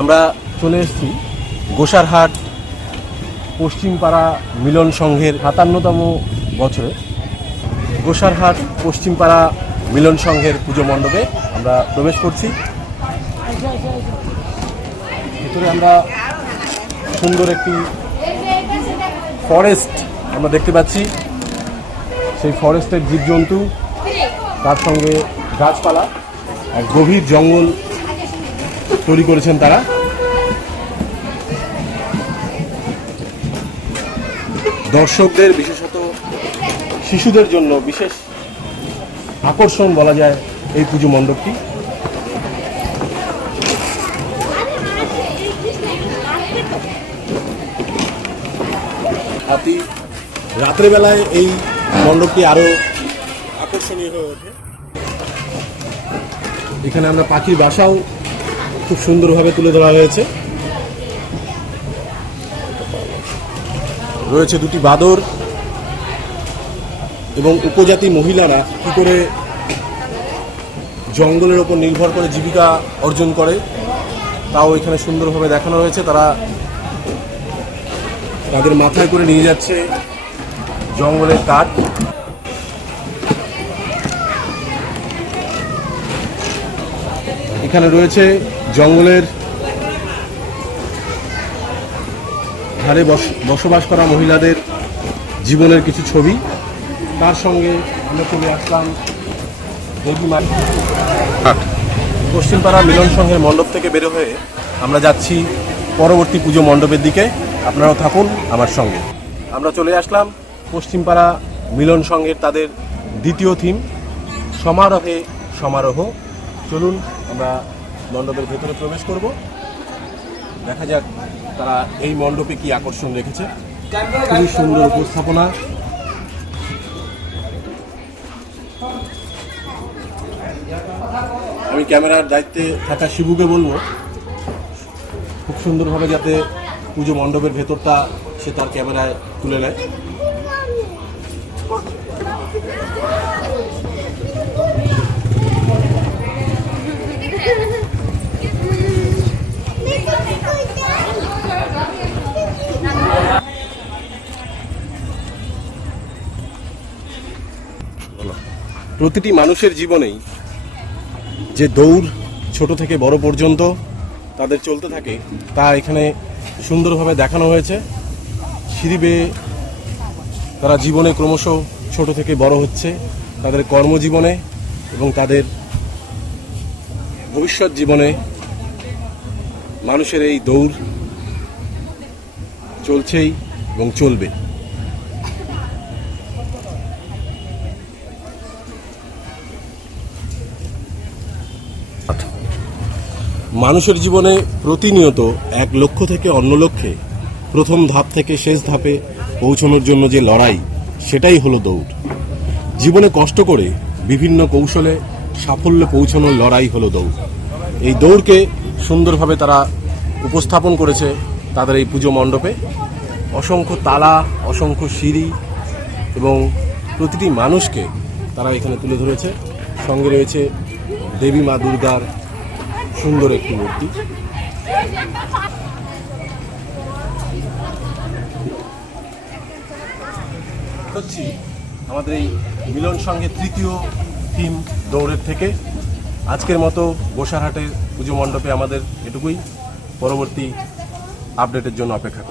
আমরা চলে এসেছি গোসারহাট পশ্চিমপাড়া মিলন সংঘের ৫৭তম বছরে গোসারহাট পশ্চিমপাড়া মিলন সংঘের পুজো মণ্ডপে আমরা প্রবেশ করছি। ভিতরে আমরা সুন্দর একটি ফরেস্ট আমরা দেখতে পাচ্ছি। সেই ফরেস্টের জীবজন্তু, তার সঙ্গে গাছপালা, এক গভীর জঙ্গল তৈরি করেছেন তারা। দর্শকদের, বিশেষত শিশুদের জন্য বিশেষ আকর্ষণ বলা যায় এই পুজো মণ্ডপটি। রাত্রেবেলায় এই মণ্ডপটি আরো আকর্ষণীয় হয়ে ওঠে। এখানে আমরা পাখির বাসাও খুব সুন্দরভাবে তুলে ধরা হয়েছে। রয়েছে দুটি বাদর এবং উপজাতি মহিলারা কি করে জঙ্গলের ওপর নির্ভর করে জীবিকা অর্জন করে তাও এখানে সুন্দরভাবে দেখানো হয়েছে। তারা তাদের মাথায় করে নিয়ে যাচ্ছে জঙ্গলের কাঠ। এখানে রয়েছে জঙ্গলের ধারে বসবাস করা মহিলাদের জীবনের কিছু ছবি। তার সঙ্গে আমরা চলে আসলাম পশ্চিমপাড়া মিলন সংঘের মণ্ডপ থেকে বের হয়ে আমরা যাচ্ছি পরবর্তী পুজো মণ্ডপের দিকে। আপনারাও থাকুন আমার সঙ্গে। আমরা চলে আসলাম পশ্চিমপাড়া মিলন সংঘের তাদের দ্বিতীয় থিম, সমারোহে সমারোহ। চলুন আমরা মণ্ডপের ভেতরে প্রবেশ করব, দেখা যাক তারা এই মণ্ডপে কি আকর্ষণ রেখেছে। খুবই সুন্দর উপস্থাপনা। আমি ক্যামেরার দায়িত্বে থাকা শিবুকে বলবো খুব সুন্দরভাবে যাতে পুজো মণ্ডপের ভেতরটা সে তার ক্যামেরায় তুলে নেয়। প্রতিটি মানুষের জীবনেই যে দৌড় ছোট থেকে বড় পর্যন্ত তাদের চলতে থাকে তা এখানে সুন্দরভাবে দেখানো হয়েছে। সিঁড়ি বেয়ে তারা জীবনে ক্রমশ ছোট থেকে বড় হচ্ছে, তাদের কর্মজীবনে এবং তাদের ভবিষ্যৎ জীবনে মানুষের এই দৌড় চলছেই এবং চলবে। মানুষের জীবনে প্রতিনিয়ত এক লক্ষ্য থেকে অন্য লক্ষ্যে প্রথম ধাপ থেকে শেষ ধাপে পৌঁছানোর জন্য যে লড়াই, সেটাই হলো দৌড়। জীবনে কষ্ট করে বিভিন্ন কৌশলে সাফল্যে পৌঁছানোর লড়াই হলো দৌড়। এই দৌড়কে সুন্দরভাবে তারা উপস্থাপন করেছে তাদের এই পুজো মণ্ডপে। অসংখ্য তালা, অসংখ্য সিঁড়ি এবং প্রতিটি মানুষকে তারা এখানে তুলে ধরেছে। সঙ্গে রয়েছে দেবী মা দুর্গার সুন্দর একটি মূর্তি। হচ্ছি আমাদের এই মিলন সংঘের তৃতীয় থিম দৌড়ের থেকে। আজকের মতো গোসারহাটের পুজো মণ্ডপে আমাদের এটুকুই। পরবর্তী আপডেটের জন্য অপেক্ষা করুন।